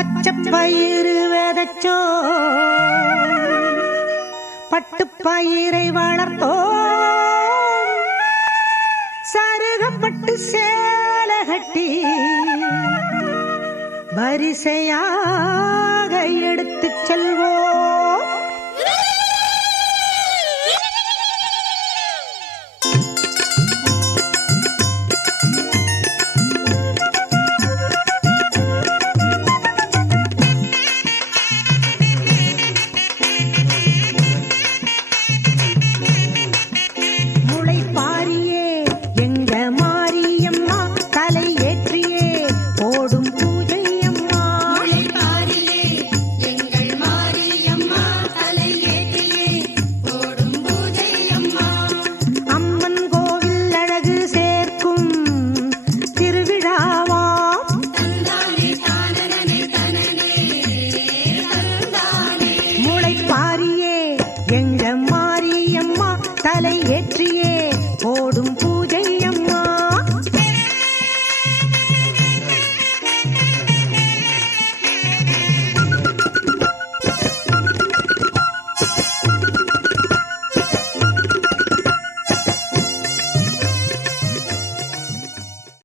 பச்சப்பயிறு வேதச்சோ. பட்டுப்பயிரை வளர்த்தோ. சருகப்பட்டு சேலை கட்டி வரிசையாக எடுத்துச் செல்வோம். எங்க மாரியம்மா தலை ஏற்றி